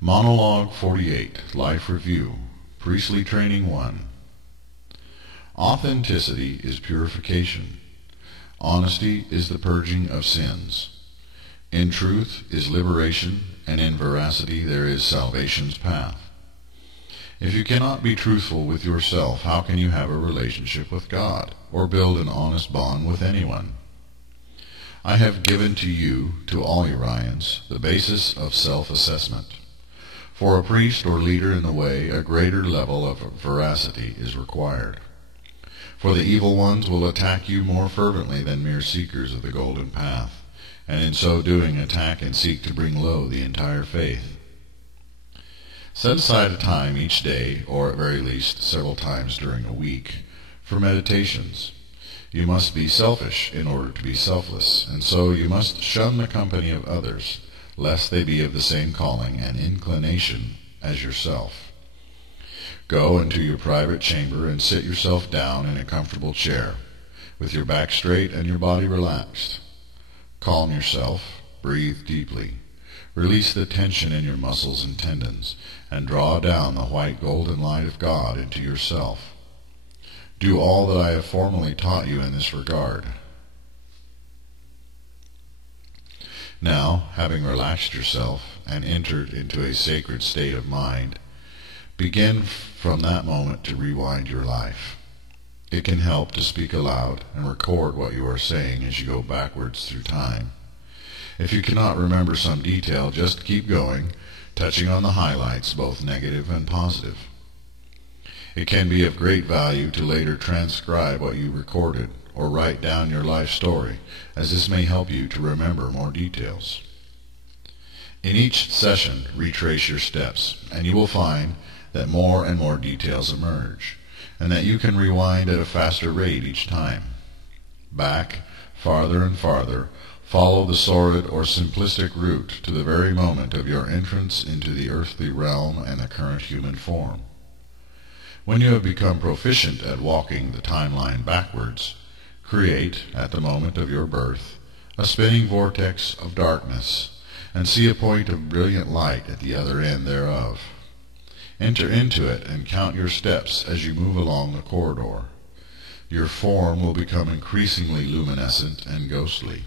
Monologue 48, Life Review, Priestly Training 1. Authenticity is purification. Honesty is the purging of sins. In truth is liberation, and in veracity there is salvation's path. If you cannot be truthful with yourself, how can you have a relationship with God, or build an honest bond with anyone? I have given to you, to all Urians, the basis of self-assessment. For a priest or leader in the way, a greater level of veracity is required. For the evil ones will attack you more fervently than mere seekers of the golden path, and in so doing attack and seek to bring low the entire faith. Set aside a time each day, or at very least several times during a week, for meditations. You must be selfish in order to be selfless, and so you must shun the company of others, lest they be of the same calling and inclination as yourself. Go into your private chamber and sit yourself down in a comfortable chair, with your back straight and your body relaxed. Calm yourself, breathe deeply, release the tension in your muscles and tendons, and draw down the white golden light of God into yourself. Do all that I have formally taught you in this regard. Now, having relaxed yourself and entered into a sacred state of mind, begin from that moment to rewind your life. It can help to speak aloud and record what you are saying as you go backwards through time. If you cannot remember some detail, just keep going, touching on the highlights, both negative and positive. It can be of great value to later transcribe what you recorded, or write down your life story, as this may help you to remember more details. In each session, retrace your steps, and you will find that more and more details emerge, and that you can rewind at a faster rate each time. Back, farther and farther, follow the sordid or simplistic route to the very moment of your entrance into the earthly realm and the current human form. When you have become proficient at walking the timeline backwards, create, at the moment of your birth, a spinning vortex of darkness, and see a point of brilliant light at the other end thereof. Enter into it and count your steps as you move along the corridor. Your form will become increasingly luminescent and ghostly.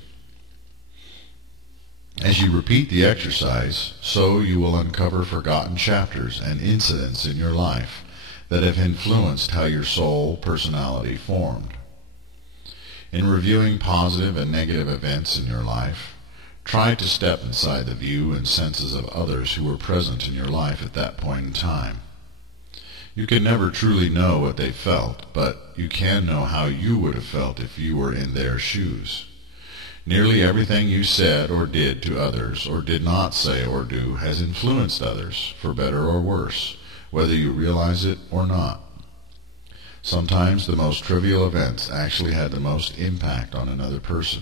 As you repeat the exercise, so you will uncover forgotten chapters and incidents in your life that have influenced how your soul personality formed. In reviewing positive and negative events in your life, try to step inside the view and senses of others who were present in your life at that point in time. You can never truly know what they felt, but you can know how you would have felt if you were in their shoes. Nearly everything you said or did to others, or did not say or do, has influenced others, for better or worse, whether you realize it or not. Sometimes the most trivial events actually had the most impact on another person,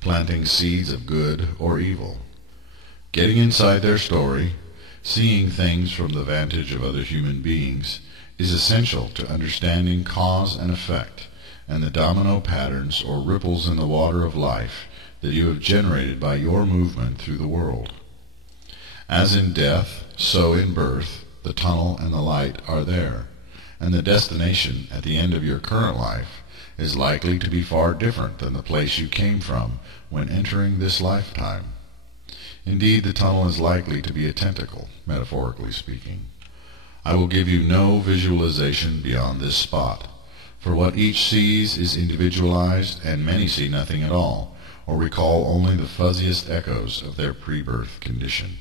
planting seeds of good or evil. Getting inside their story, seeing things from the vantage of other human beings, is essential to understanding cause and effect, and the domino patterns or ripples in the water of life that you have generated by your movement through the world. As in death, so in birth, the tunnel and the light are there, and the destination at the end of your current life is likely to be far different than the place you came from when entering this lifetime. Indeed, the tunnel is likely to be a tentacle, metaphorically speaking. I will give you no visualization beyond this spot, for what each sees is individualized, and many see nothing at all, or recall only the fuzziest echoes of their pre-birth condition.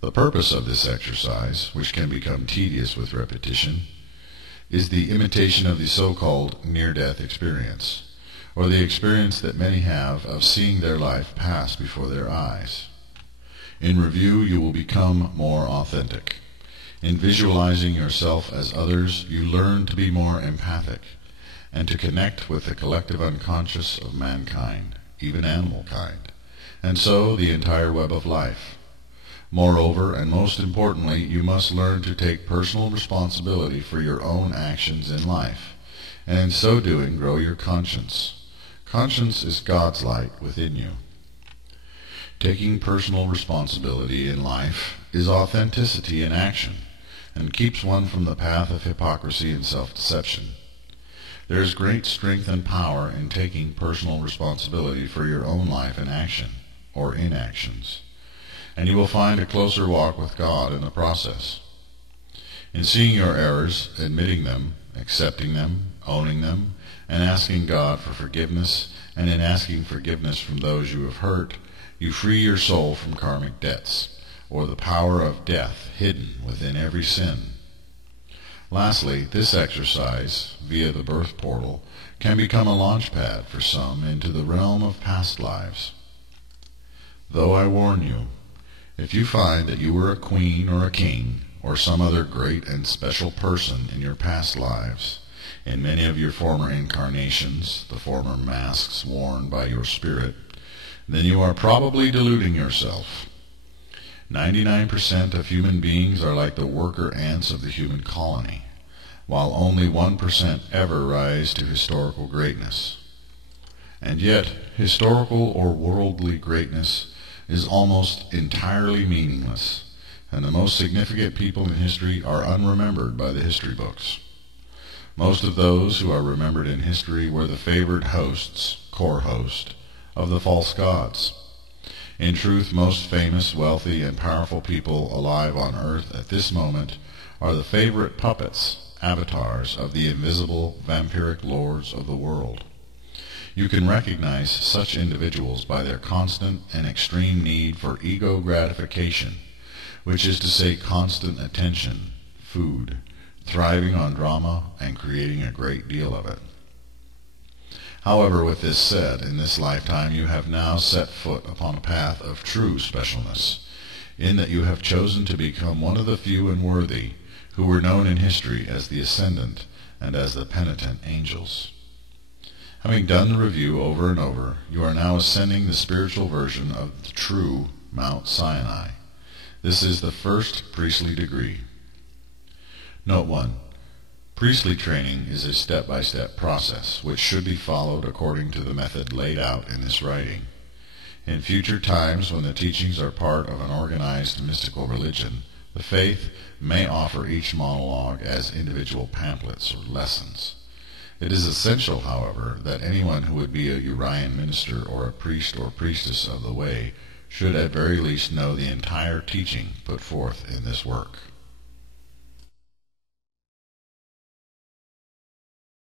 The purpose of this exercise, which can become tedious with repetition, is the imitation of the so-called near-death experience, or the experience that many have of seeing their life pass before their eyes. In review, you will become more authentic. In visualizing yourself as others, you learn to be more empathic, and to connect with the collective unconscious of mankind, even animal kind, and so the entire web of life. Moreover, and most importantly, you must learn to take personal responsibility for your own actions in life, and in so doing grow your conscience. Conscience is God's light within you. Taking personal responsibility in life is authenticity in action, and keeps one from the path of hypocrisy and self-deception. There is great strength and power in taking personal responsibility for your own life in action, or inactions, and you will find a closer walk with God in the process. In seeing your errors, admitting them, accepting them, owning them, and asking God for forgiveness, and in asking forgiveness from those you have hurt, you free your soul from karmic debts, or the power of death hidden within every sin. Lastly, this exercise, via the birth portal, can become a launch pad for some into the realm of past lives. Though I warn you, if you find that you were a queen or a king, or some other great and special person in your past lives, in many of your former incarnations, the former masks worn by your spirit, then you are probably deluding yourself. 99% of human beings are like the worker ants of the human colony, while only 1% ever rise to historical greatness. And yet, historical or worldly greatness is almost entirely meaningless, and the most significant people in history are unremembered by the history books. Most of those who are remembered in history were the favored hosts, core host, of the false gods. In truth, most famous, wealthy, and powerful people alive on earth at this moment are the favorite puppets, avatars of the invisible, vampiric lords of the world. You can recognize such individuals by their constant and extreme need for ego gratification, which is to say constant attention, food, thriving on drama, and creating a great deal of it. However, with this said, in this lifetime you have now set foot upon a path of true specialness, in that you have chosen to become one of the few and worthy who were known in history as the ascendant and as the penitent angels. Having done the review over and over, you are now ascending the spiritual version of the true Mount Sinai. This is the first priestly degree. Note 1. Priestly training is a step-by-step process, which should be followed according to the method laid out in this writing. In future times, when the teachings are part of an organized mystical religion, the faith may offer each monologue as individual pamphlets or lessons. It is essential, however, that anyone who would be a Urian minister or a priest or priestess of the way should at very least know the entire teaching put forth in this work.